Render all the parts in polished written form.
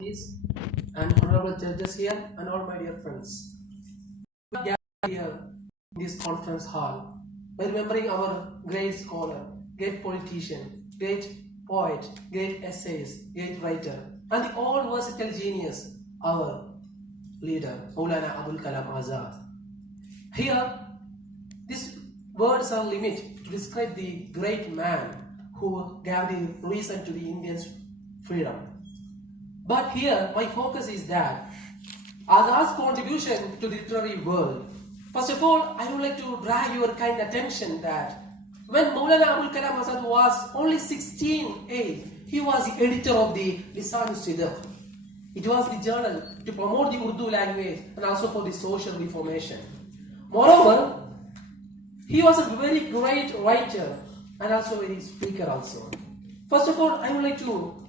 Ladies and honorable judges here, and all my dear friends. We are gathered here in this conference hall by remembering our great scholar, great politician, great poet, great essayist, great writer, and the all versatile genius, our leader, Maulana Abul Kalam Azad. Here, these words are limited to describe the great man who gave the reason to the Indians' freedom. But here, my focus is that Azad's contribution to the literary world. First of all, I would like to drag your kind attention that when Maulana Abul Kalam Azad was only 16 age, he was the editor of the Lisan Sidq. It was the journal to promote the Urdu language and also for the social reformation. Moreover, he was a very great writer and also a speaker also. First of all, I would like to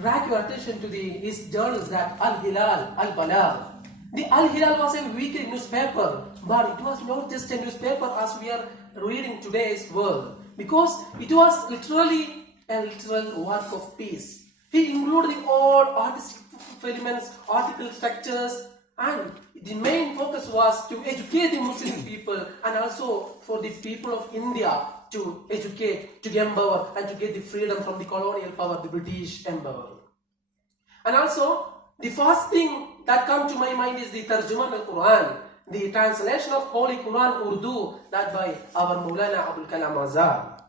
drag your attention to his journals that Al-Hilal, Al-Balagh. The Al-Hilal was a weekly newspaper, but it was not just a newspaper as we are reading today's world, because it was literally a literal work of peace. He included all artistic elements, article structures, and the main focus was to educate the Muslim people and also for the people of India to educate, to empower, and to get the freedom from the colonial power, the British Empire. And also, the first thing that comes to my mind is the Tarjuman al-Quran, the translation of Holy Quran Urdu, that by our Maulana Abul Kalam Azad.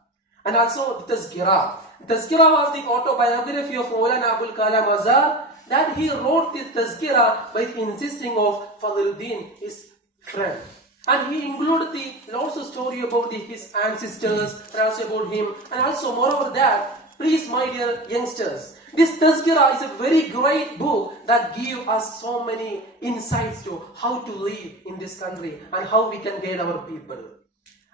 And also the Tazkira. Tazkira was the autobiography of Maulana Abul Kalam Azad, that he wrote this Tazkira by insisting of Fadluddin, his friend. And he included the lots of story about his ancestors and also about him. And also moreover that, please my dear youngsters, this Tazkira is a very great book that gives us so many insights to how to live in this country and how we can guide our people.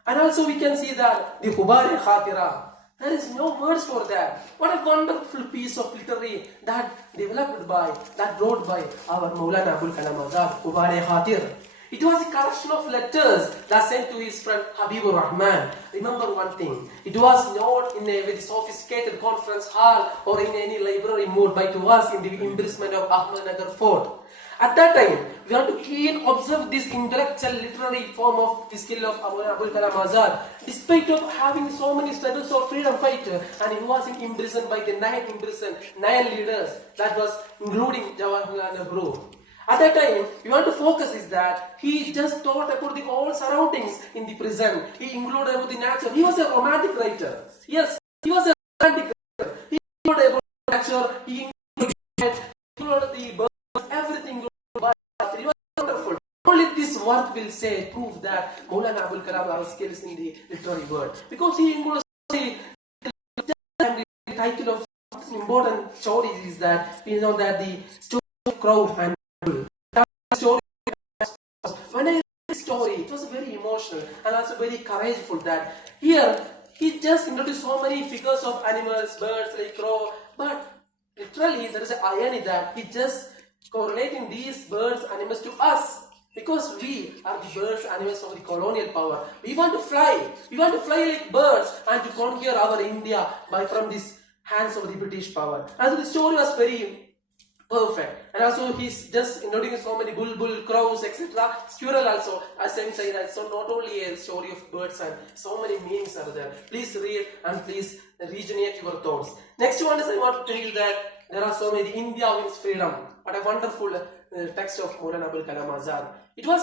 And also we can see that the Hubari Khatira, there is no words for that. What a wonderful piece of literary that wrote by our Maulana Abul Kalam Azad, Hubari Khatir. It was a collection of letters that sent to his friend Habibur Rahman. Remember one thing, it was not in a very sophisticated conference hall or in any library mode, but it was in the imprisonment of Ahmednagar Fort. At that time, we have to keen observe this intellectual literary form of the skill of Abul Kalam Azad. Despite of having so many struggles of freedom fighter, and he was imprisoned by the nine leaders, that was including Jawaharlal Nehru. At that time, we want to focus is that he just thought about the all surroundings in the prison. He included about the nature. He was a romantic writer. Yes, he was a romantic writer. He included about nature. He included the birds, everything. It was wonderful. Only this work will say, prove that Maulana Abul Kalam has skills in the literary world. Because he includes the title of important stories is that we know that the story of Crow and story. When I read this story, it was very emotional and also very courageful that here he just introduced so many figures of animals, birds like crow, but literally there is an irony that he just correlating these birds, animals to us. Because we are the birds, animals of the colonial power. We want to fly. We want to fly like birds and to conquer our India from these hands of the British power. And so the story was very perfect. And also he's just introducing so many bull, crows, etc. Squirrel also, as I'm saying that. So not only a story of birds and so many meanings are there. Please read and please regenerate your thoughts. Next one is I want to tell you that there are so many India wins freedom. What a wonderful text of Maulana Abul Kalam Azad. It was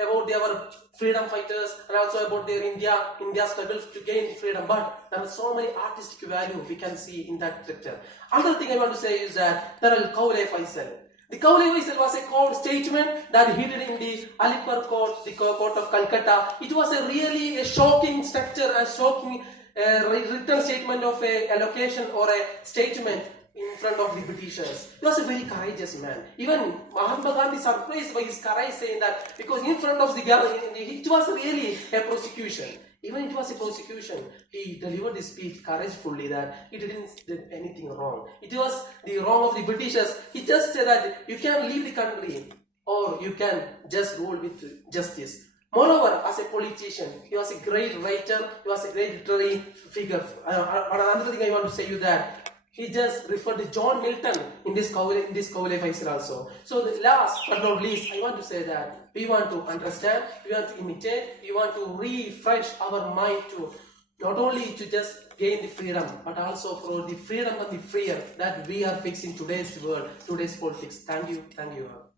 about our freedom fighters and also about their India's struggle to gain freedom. But there are so many artistic value we can see in that picture. Another thing I want to say is that there are Kaule Faisal. The Kaule Faisal was a court statement that he did in the Alipur court, the court of Calcutta. It was a shocking structure and shocking written statement of a allocation or a statement in front of the Britishers. He was a very courageous man. Even Mahatma Gandhi surprised by his courage, saying that because in front of the government, it was really a prosecution. Even it was a prosecution, he delivered this speech couragefully that he didn't do anything wrong. It was the wrong of the Britishers. He just said that you can leave the country or you can just rule with justice. Moreover, as a politician, he was a great writer, he was a great literary figure. Another thing I want to say you that he just referred to John Milton in this Cowley Faisal also. So the last but not least, I want to say that we want to understand, we want to imitate, we want to refresh our mind to not only to just gain the freedom, but also for the freedom and the freer that we are fixing today's world, today's politics. Thank you.